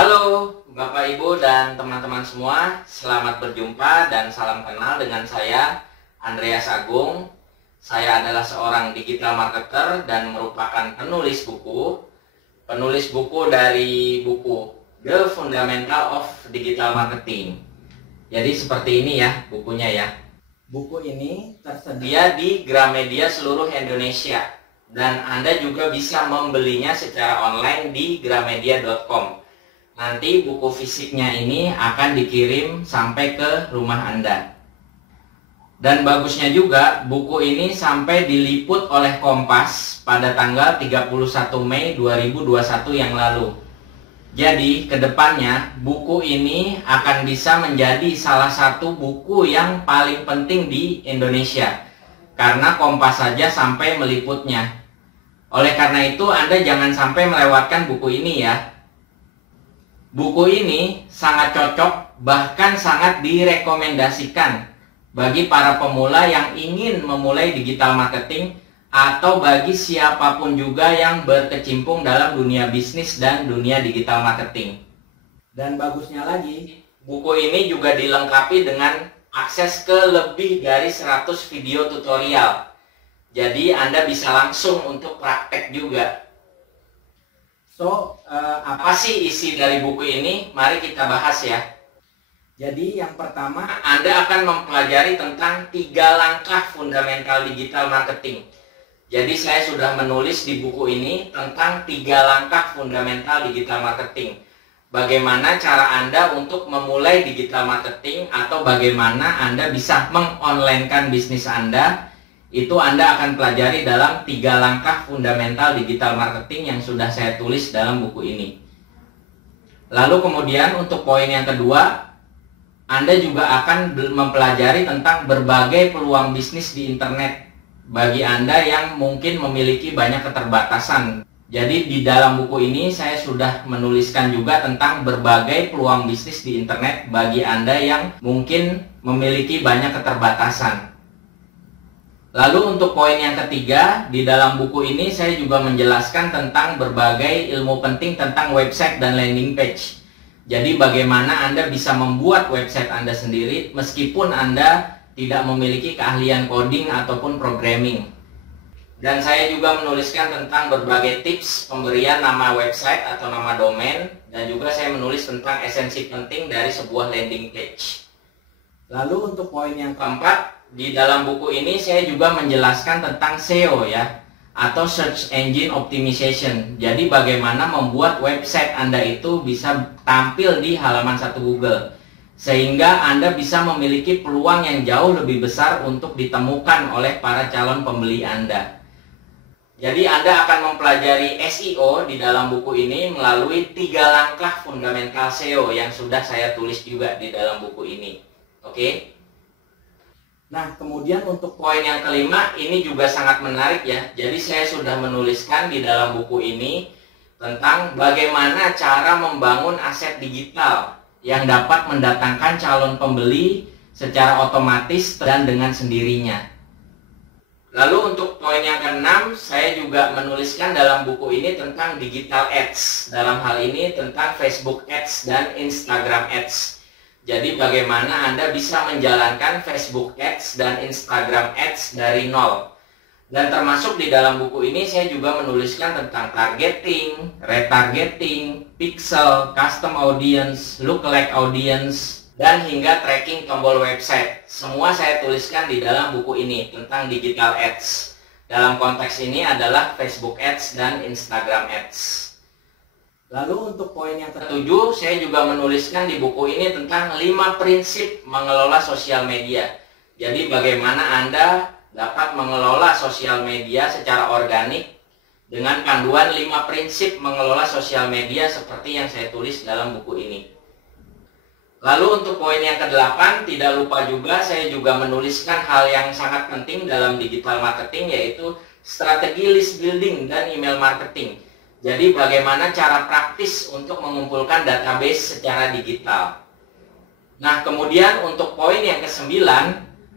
Halo Bapak Ibu dan teman-teman semua, selamat berjumpa dan salam kenal dengan saya Andreas Agung. Saya adalah seorang digital marketer dan merupakan penulis buku. Penulis buku dari buku The Fundamental of Digital Marketing. Jadi seperti ini ya bukunya ya. Buku ini tersedia di Gramedia seluruh Indonesia. Dan Anda juga bisa membelinya secara online di gramedia.com. Nanti buku fisiknya ini akan dikirim sampai ke rumah Anda. Dan bagusnya juga buku ini sampai diliput oleh Kompas pada tanggal 31 Mei 2021 yang lalu. Jadi kedepannya buku ini akan bisa menjadi salah satu buku yang paling penting di Indonesia. Karena Kompas saja sampai meliputnya. Oleh karena itu Anda jangan sampai melewatkan buku ini ya. Buku ini sangat cocok, bahkan sangat direkomendasikan bagi para pemula yang ingin memulai digital marketing atau bagi siapapun juga yang berkecimpung dalam dunia bisnis dan dunia digital marketing. Dan bagusnya lagi, buku ini juga dilengkapi dengan akses ke lebih dari 100 video tutorial. Jadi Anda bisa langsung untuk praktek juga. Apa sih isi dari buku ini? Mari kita bahas ya. Jadi yang pertama, Anda akan mempelajari tentang 3 langkah fundamental digital marketing. Jadi saya sudah menulis di buku ini tentang 3 langkah fundamental digital marketing. Bagaimana cara Anda untuk memulai digital marketing atau bagaimana Anda bisa mengonlinekan bisnis Anda. Itu Anda akan pelajari dalam 3 langkah fundamental digital marketing yang sudah saya tulis dalam buku ini. Lalu kemudian untuk poin yang kedua, Anda juga akan mempelajari tentang berbagai peluang bisnis di internet bagi Anda yang mungkin memiliki banyak keterbatasan. Jadi di dalam buku ini saya sudah menuliskan juga tentang berbagai peluang bisnis di internet bagi Anda yang mungkin memiliki banyak keterbatasan. Lalu untuk poin yang ketiga, di dalam buku ini saya juga menjelaskan tentang berbagai ilmu penting tentang website dan landing page. Jadi bagaimana Anda bisa membuat website Anda sendiri meskipun Anda tidak memiliki keahlian coding ataupun programming. Dan saya juga menuliskan tentang berbagai tips pemberian nama website atau nama domain. Dan juga saya menulis tentang esensi penting dari sebuah landing page. Lalu untuk poin yang keempat, di dalam buku ini saya juga menjelaskan tentang SEO ya, atau Search Engine Optimization. Jadi bagaimana membuat website Anda itu bisa tampil di halaman 1 Google. Sehingga Anda bisa memiliki peluang yang jauh lebih besar untuk ditemukan oleh para calon pembeli Anda. Jadi Anda akan mempelajari SEO di dalam buku ini melalui 3 langkah fundamental SEO yang sudah saya tulis juga di dalam buku ini. Oke? Nah, kemudian untuk poin yang kelima, ini juga sangat menarik ya. Jadi saya sudah menuliskan di dalam buku ini tentang bagaimana cara membangun aset digital yang dapat mendatangkan calon pembeli secara otomatis dan dengan sendirinya. Lalu untuk poin yang keenam, saya juga menuliskan dalam buku ini tentang digital ads. Dalam hal ini tentang Facebook ads dan Instagram ads. Jadi bagaimana Anda bisa menjalankan Facebook Ads dan Instagram Ads dari nol. Dan termasuk di dalam buku ini saya juga menuliskan tentang targeting, retargeting, pixel, custom audience, lookalike audience, dan hingga tracking tombol website. Semua saya tuliskan di dalam buku ini tentang digital ads. Dalam konteks ini adalah Facebook Ads dan Instagram Ads. Lalu untuk poin yang ketujuh, saya juga menuliskan di buku ini tentang 5 prinsip mengelola sosial media. Jadi bagaimana Anda dapat mengelola sosial media secara organik dengan panduan 5 prinsip mengelola sosial media seperti yang saya tulis dalam buku ini. Lalu untuk poin yang ke-8, tidak lupa juga saya juga menuliskan hal yang sangat penting dalam digital marketing, yaitu strategi list building dan email marketing. Jadi bagaimana cara praktis untuk mengumpulkan database secara digital. Nah kemudian untuk poin yang ke-9,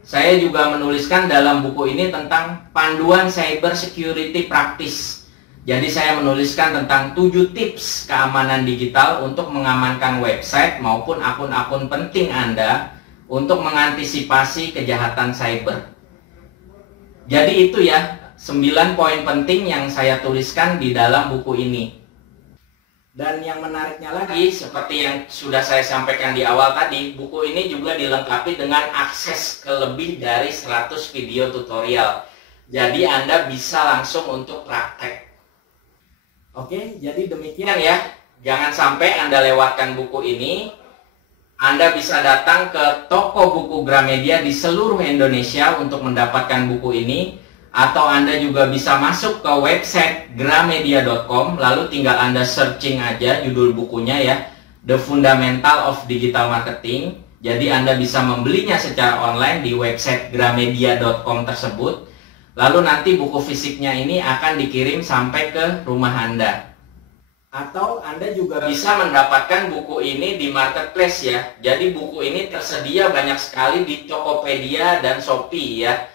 saya juga menuliskan dalam buku ini tentang panduan cyber security practice. Jadi saya menuliskan tentang 7 tips keamanan digital untuk mengamankan website maupun akun-akun penting Anda untuk mengantisipasi kejahatan cyber. Jadi itu ya 9 poin penting yang saya tuliskan di dalam buku ini. Dan yang menariknya lagi, seperti yang sudah saya sampaikan di awal tadi, buku ini juga dilengkapi dengan akses ke lebih dari 100 video tutorial. Jadi Anda bisa langsung untuk praktek. Oke, jadi demikian ya. Jangan sampai Anda lewatkan buku ini. Anda bisa datang ke toko buku Gramedia di seluruh Indonesia untuk mendapatkan buku ini. Atau Anda juga bisa masuk ke website gramedia.com, lalu tinggal Anda searching aja judul bukunya ya, The Fundamental of Digital Marketing. Jadi Anda bisa membelinya secara online di website gramedia.com tersebut. Lalu nanti buku fisiknya ini akan dikirim sampai ke rumah Anda. Atau Anda juga bisa mendapatkan buku ini di marketplace ya. Jadi buku ini tersedia banyak sekali di Tokopedia dan Shopee ya.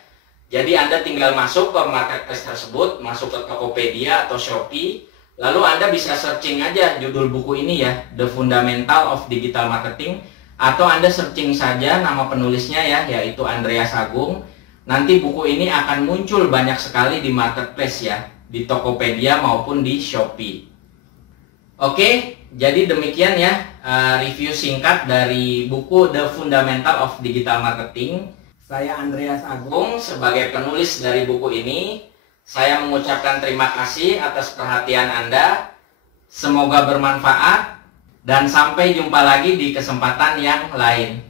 Jadi Anda tinggal masuk ke marketplace tersebut, masuk ke Tokopedia atau Shopee. Lalu Anda bisa searching aja judul buku ini ya, The Fundamental of Digital Marketing. Atau Anda searching saja nama penulisnya ya, yaitu Andreas Agung. Nanti buku ini akan muncul banyak sekali di marketplace ya, di Tokopedia maupun di Shopee. Oke, jadi demikian ya review singkat dari buku The Fundamental of Digital Marketing. Saya Andreas Agung sebagai penulis dari buku ini. Saya mengucapkan terima kasih atas perhatian Anda. Semoga bermanfaat dan sampai jumpa lagi di kesempatan yang lain.